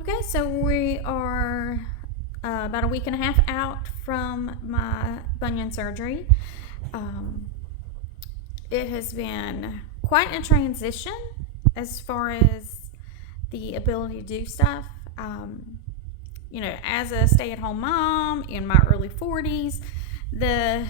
Okay, so we are about a week and a half out from my bunion surgery. Um, it has been quite a transition as far as the ability to do stuff. As a stay-at-home mom in my early 40s, the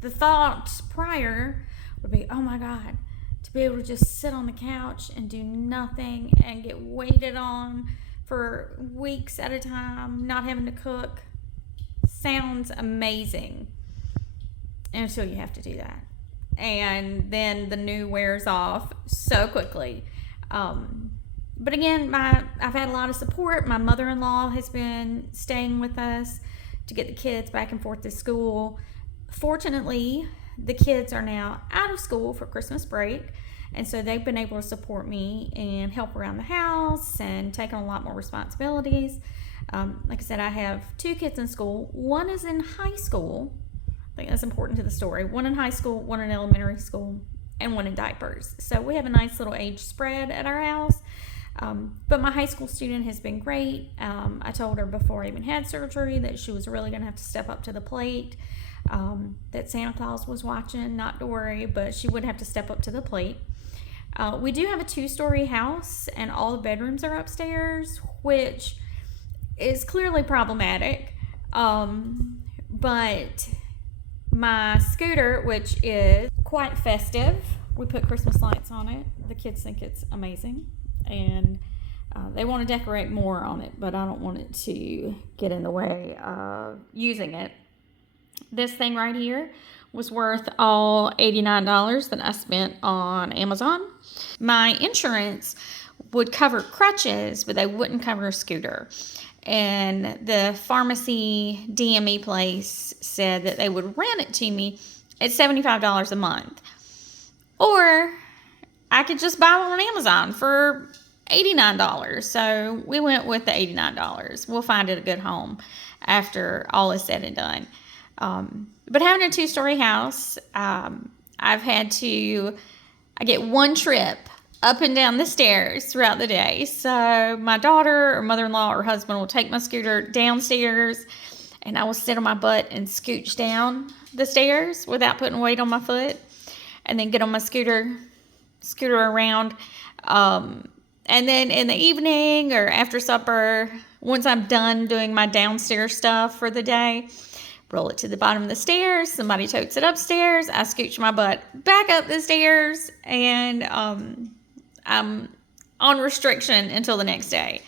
the thought prior would be, oh my God, to be able to just sit on the couch and do nothing and get waited on for weeks at a time, not having to cook, sounds amazing until you have to do that. And then the new wears off so quickly. But again, I've had a lot of support. My mother-in-law has been staying with us to get the kids back and forth to school. Fortunately, the kids are now out of school for Christmas break, and so they've been able to support me and help around the house and take on a lot more responsibilities. Like I said, I have two kids in school. One is in high school. I think that's important to the story. One in high school, one in elementary school, and one in diapers. So we have a nice little age spread at our house. But my high school student has been great. I told her before I even had surgery that she was really going to have to step up to the plate, that Santa Claus was watching, not to worry, but she would have to step up to the plate. We do have a 2-story house, and all the bedrooms are upstairs, which is clearly problematic. But my scooter, which is quite festive, we put Christmas lights on it. The kids think it's amazing, and they want to decorate more on it, but I don't want it to get in the way of using it. This thing right here was worth all $89 that I spent on Amazon. My insurance would cover crutches, but they wouldn't cover a scooter. And the pharmacy DME place said that they would rent it to me at $75 a month. Or I could just buy one on Amazon for $89. So we went with the $89. We'll find it a good home after all is said and done. But having a 2-story house, I get one trip up and down the stairs throughout the day. So my daughter or mother-in-law or husband will take my scooter downstairs, and I will sit on my butt and scooch down the stairs without putting weight on my foot, and then get on my scooter around. And then in the evening or after supper, once I'm done doing my downstairs stuff for the day, roll it to the bottom of the stairs. Somebody totes it upstairs. I scooch my butt back up the stairs, and I'm on restriction until the next day.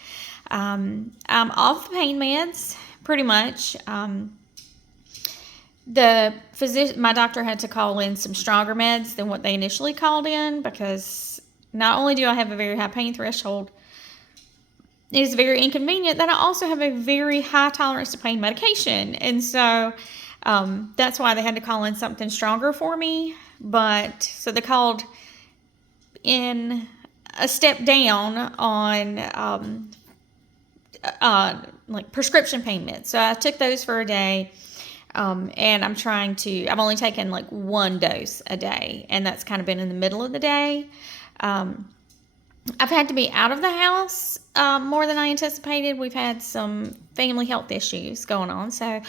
I'm off pain meds, pretty much. My doctor had to call in some stronger meds than what they initially called in, because not only do I have a very high pain threshold, it is very inconvenient that I also have a very high tolerance to pain medication. And so that's why they had to call in something stronger for me. So they called in a step down on like prescription pain meds. So I took those for a day. And I've only taken like one dose a day, and that's kind of been in the middle of the day. I've had to be out of the house more than I anticipated. We've had some family health issues going on. So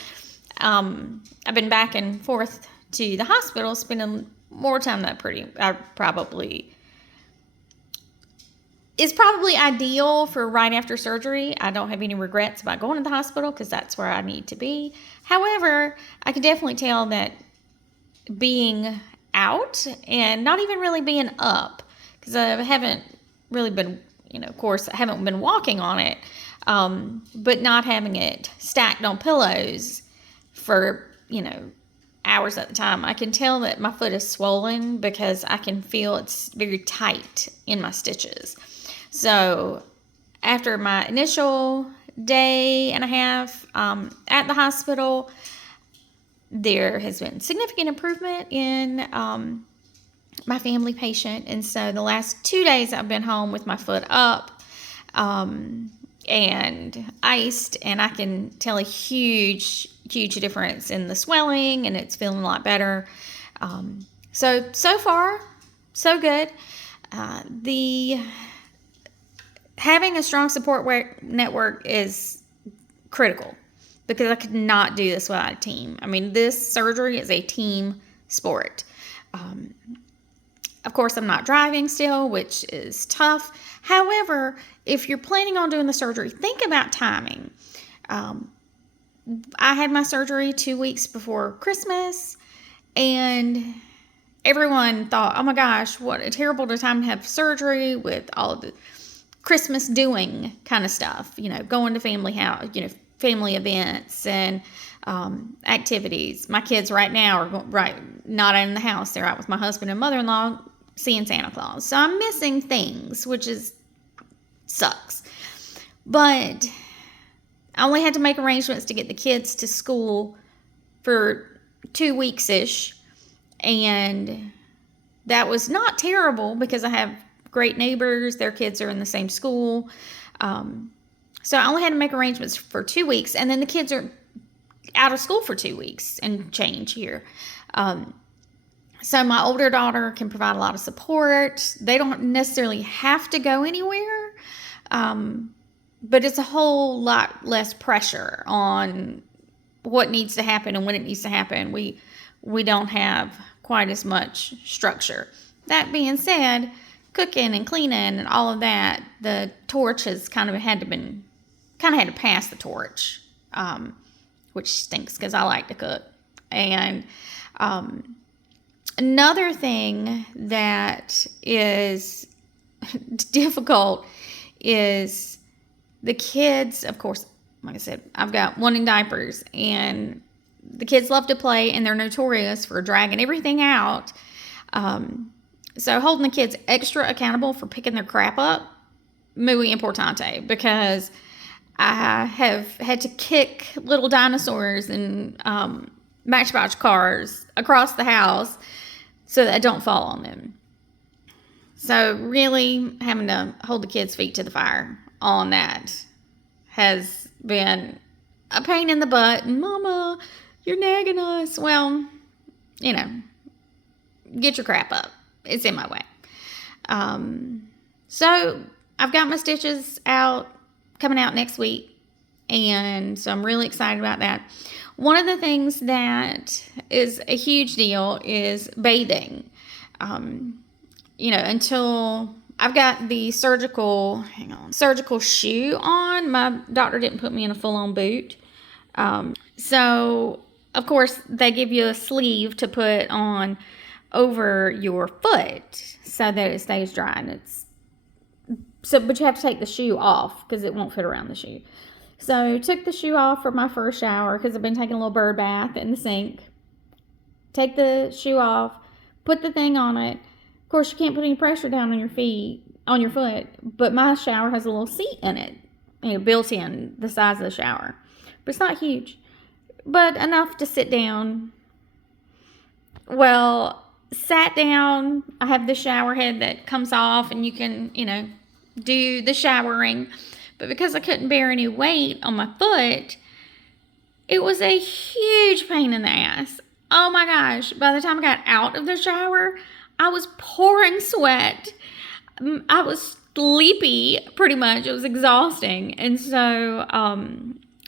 I've been back and forth to the hospital, spending more time than is probably ideal for right after surgery. I don't have any regrets about going to the hospital, because that's where I need to be. However, I can definitely tell that being out and not even really being up, because I haven't really been, of course, I haven't been walking on it, but not having it stacked on pillows for, hours at the time. I can tell that my foot is swollen because I can feel it's very tight in my stitches. So after my initial day and a half at the hospital, there has been significant improvement in my family patient. And so the last 2 days I've been home with my foot up and iced, and I can tell a huge difference in the swelling, and it's feeling a lot better. So far, so good. The having a strong support network is critical, because I could not do this without a team. I mean, this surgery is a team sport. Of course, I'm not driving still, which is tough. However, if you're planning on doing the surgery, think about timing. I had my surgery 2 weeks before Christmas, and everyone thought, oh my gosh, what a terrible time to have surgery with all of the Christmas doing kind of stuff, going to family house, family events and activities. My kids right now are not in the house. They're out with my husband and mother-in-law seeing Santa Claus. So I'm missing things, which sucks. But I only had to make arrangements to get the kids to school for 2 weeks-ish. And that was not terrible, because I have great neighbors. Their kids are in the same school. So I only had to make arrangements for 2 weeks. And then the kids are out of school for 2 weeks and change here. So my older daughter can provide a lot of support. They don't necessarily have to go anywhere. But it's a whole lot less pressure on what needs to happen and when it needs to happen. We don't have quite as much structure. That being said, cooking and cleaning and all of that, the torch has kind of had to pass the torch, which stinks because I like to cook. And another thing that is difficult is the kids. Of course, like I said, I've got one in diapers, and the kids love to play, and they're notorious for dragging everything out. So holding the kids extra accountable for picking their crap up, muy importante, because I have had to kick little dinosaurs and Matchbox cars across the house so that I don't fall on them. So really having to hold the kids' feet to the fire on that has been a pain in the butt. Mama, you're nagging us. Well, get your crap up. It's in my way. So I've got my stitches coming out next week. And so I'm really excited about that. One of the things that is a huge deal is bathing. Until I've got the surgical shoe on. My doctor didn't put me in a full-on boot. So, of course, they give you a sleeve to put on over your foot so that it stays dry. But you have to take the shoe off because it won't fit around the shoe. So, took the shoe off for my first shower because I've been taking a little bird bath in the sink. Take the shoe off, put the thing on it. Of course, you can't put any pressure down on your foot, but my shower has a little seat in it, built in the size of the shower. But it's not huge, but enough to sit down. Well, sat down. I have the shower head that comes off, and you can, do the showering. But because I couldn't bear any weight on my foot, it was a huge pain in the ass. Oh my gosh. By the time I got out of the shower, I was pouring sweat. I was sleepy, pretty much. It was exhausting. And so,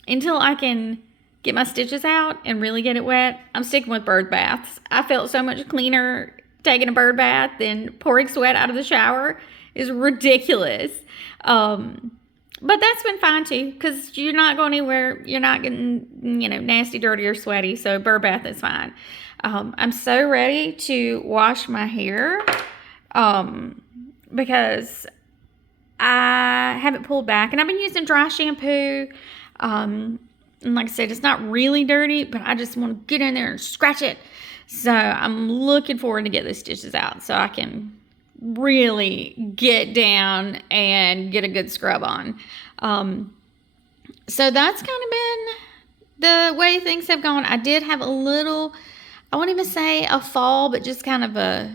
until I can get my stitches out and really get it wet, I'm sticking with bird baths. I felt so much cleaner taking a bird bath than pouring sweat out of the shower. Is ridiculous. But that's been fine too, because you're not going anywhere. You're not getting, nasty, dirty, or sweaty. So bird bath is fine. I'm so ready to wash my hair because I haven't pulled back. And I've been using dry shampoo. And like I said, it's not really dirty, but I just want to get in there and scratch it. So I'm looking forward to get those stitches out so I can really get down and get a good scrub on. So that's kind of been the way things have gone. I did have a little, I won't even say a fall, but just kind of a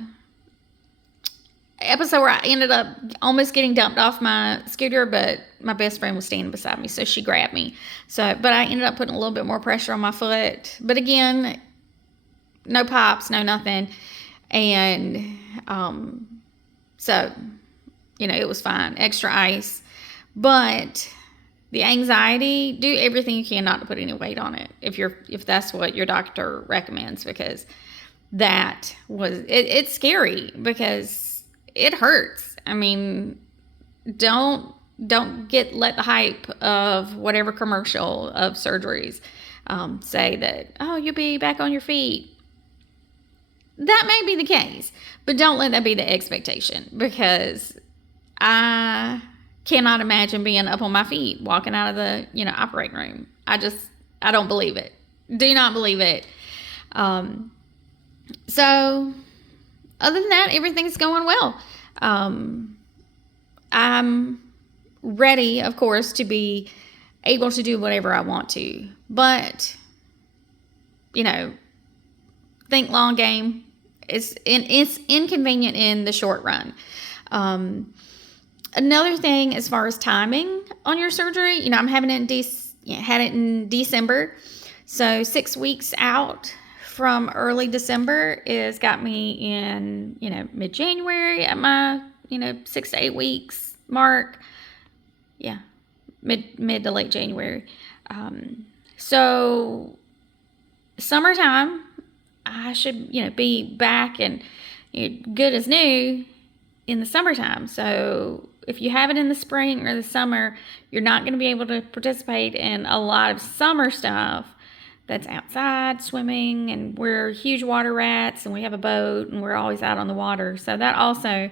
episode where I ended up almost getting dumped off my scooter, but my best friend was standing beside me, so she grabbed me. But I ended up putting a little bit more pressure on my foot. But again, no pops, no nothing. And, so, it was fine. Extra ice. But the anxiety, do everything you can not to put any weight on it if that's what your doctor recommends, because it's scary because it hurts. I mean, don't let the hype of whatever commercial of surgeries say that, oh, you'll be back on your feet. That may be the case, but don't let that be the expectation, because I cannot imagine being up on my feet walking out of the operating room. I don't believe it. Do not believe it. So other than that, everything's going well. I'm ready, of course, to be able to do whatever I want to, but think long game. It's inconvenient in the short run. Another thing, as far as timing on your surgery, I'm having it had it in December, so 6 weeks out from early December is got me in mid-January at my 6 to 8 weeks mark. Yeah, mid to late January. So summertime, I should be back and good as new in the summertime. So if you have it in the spring or the summer, you're not going to be able to participate in a lot of summer stuff that's outside, swimming, and we're huge water rats, and we have a boat, and we're always out on the water. So that also,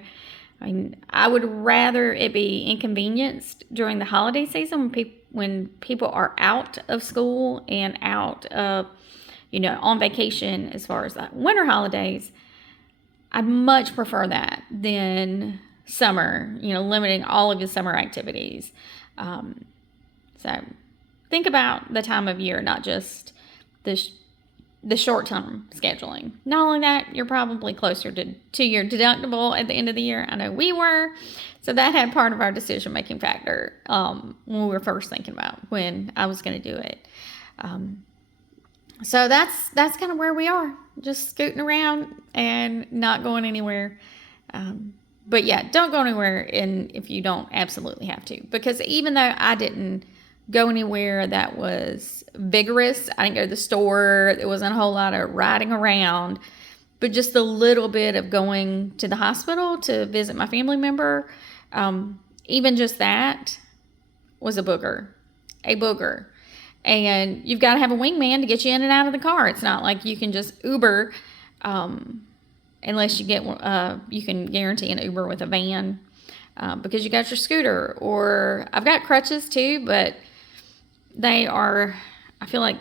I would rather it be inconvenienced during the holiday season when people are out of school and out of, on vacation, as far as the winter holidays. I'd much prefer that than summer, limiting all of your summer activities. So think about the time of year, not just the short-term scheduling. Not only that, you're probably closer to your deductible at the end of the year. I know we were. So that had part of our decision-making factor when we were first thinking about when I was going to do it. So that's kind of where we are, just scooting around and not going anywhere. But yeah, don't go anywhere if you don't absolutely have to. Because even though I didn't go anywhere that was vigorous, I didn't go to the store, there wasn't a whole lot of riding around, but just a little bit of going to the hospital to visit my family member, even just that was a booger. And you've got to have a wingman to get you in and out of the car. It's not like you can just Uber, unless you can guarantee an Uber with a van, because you got your scooter. Or I've got crutches too, but they are, I feel like,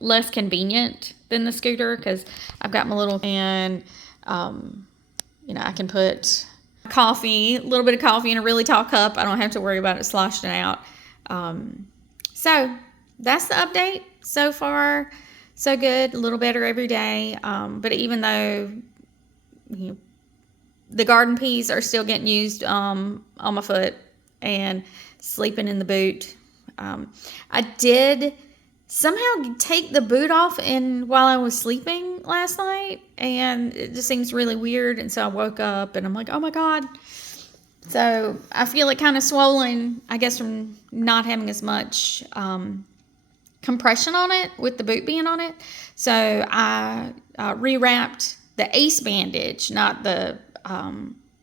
less convenient than the scooter, because I've got my little, and I can put a little bit of coffee in a really tall cup. I don't have to worry about it sloshing out. So that's the update. So far, so good. A little better every day. But even though the garden peas are still getting used on my foot and sleeping in the boot, I did somehow take the boot off while I was sleeping last night, and it just seems really weird. And so I woke up and I'm like, oh my God. So I feel it kind of swollen, I guess, from not having as much compression on it with the boot being on it. So I rewrapped the ACE bandage, not the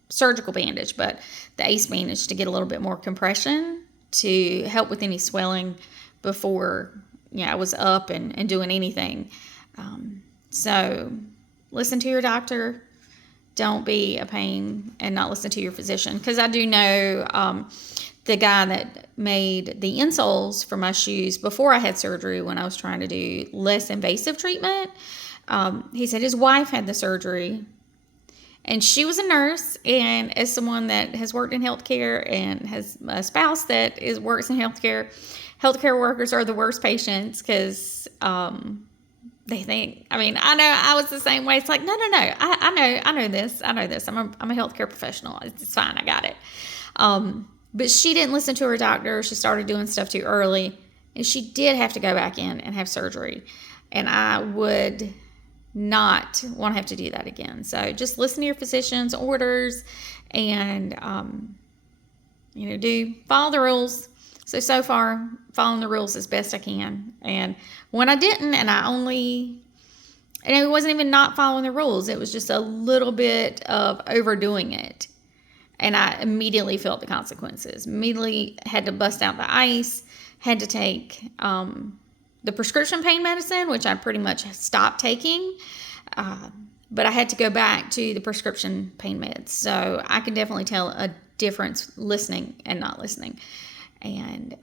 surgical bandage, but the ACE bandage, to get a little bit more compression to help with any swelling before I was up and doing anything. So listen to your doctor. Don't be a pain and not listen to your physician, because I do know the guy that made the insoles for my shoes before I had surgery, when I was trying to do less invasive treatment. He said his wife had the surgery, and she was a nurse, and as someone that has worked in healthcare and has a spouse that works in healthcare workers are the worst patients, because they think, I know I was the same way. It's like, no, I know this. I'm a healthcare professional. It's fine. I got it. But she didn't listen to her doctor. She started doing stuff too early, and she did have to go back in and have surgery. And I would not want to have to do that again. So just listen to your physician's orders, and follow the rules. So far, following the rules as best I can. And when I didn't, and it wasn't even not following the rules, it was just a little bit of overdoing it. And I immediately felt the consequences. Immediately had to bust out the ice, had to take the prescription pain medicine, which I pretty much stopped taking. But I had to go back to the prescription pain meds. So I can definitely tell a difference listening and not listening. And,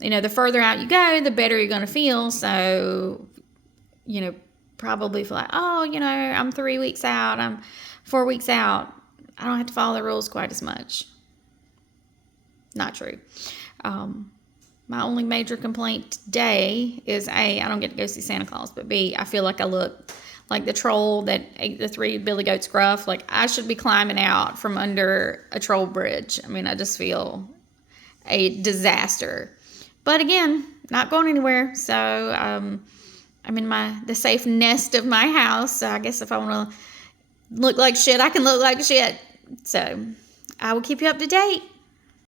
the further out you go, the better you're going to feel. So, probably feel like, I'm 3 weeks out, I'm 4 weeks out. I don't have to follow the rules quite as much. Not true. My only major complaint today is A, I don't get to go see Santa Claus, but B, I feel like I look like the troll that ate the 3 billy goats gruff. Like I should be climbing out from under a troll bridge. I mean, I just feel a disaster. But again, not going anywhere. So I'm in the safe nest of my house. So I guess if I want to look like shit, I can look like shit. So I will keep you up to date.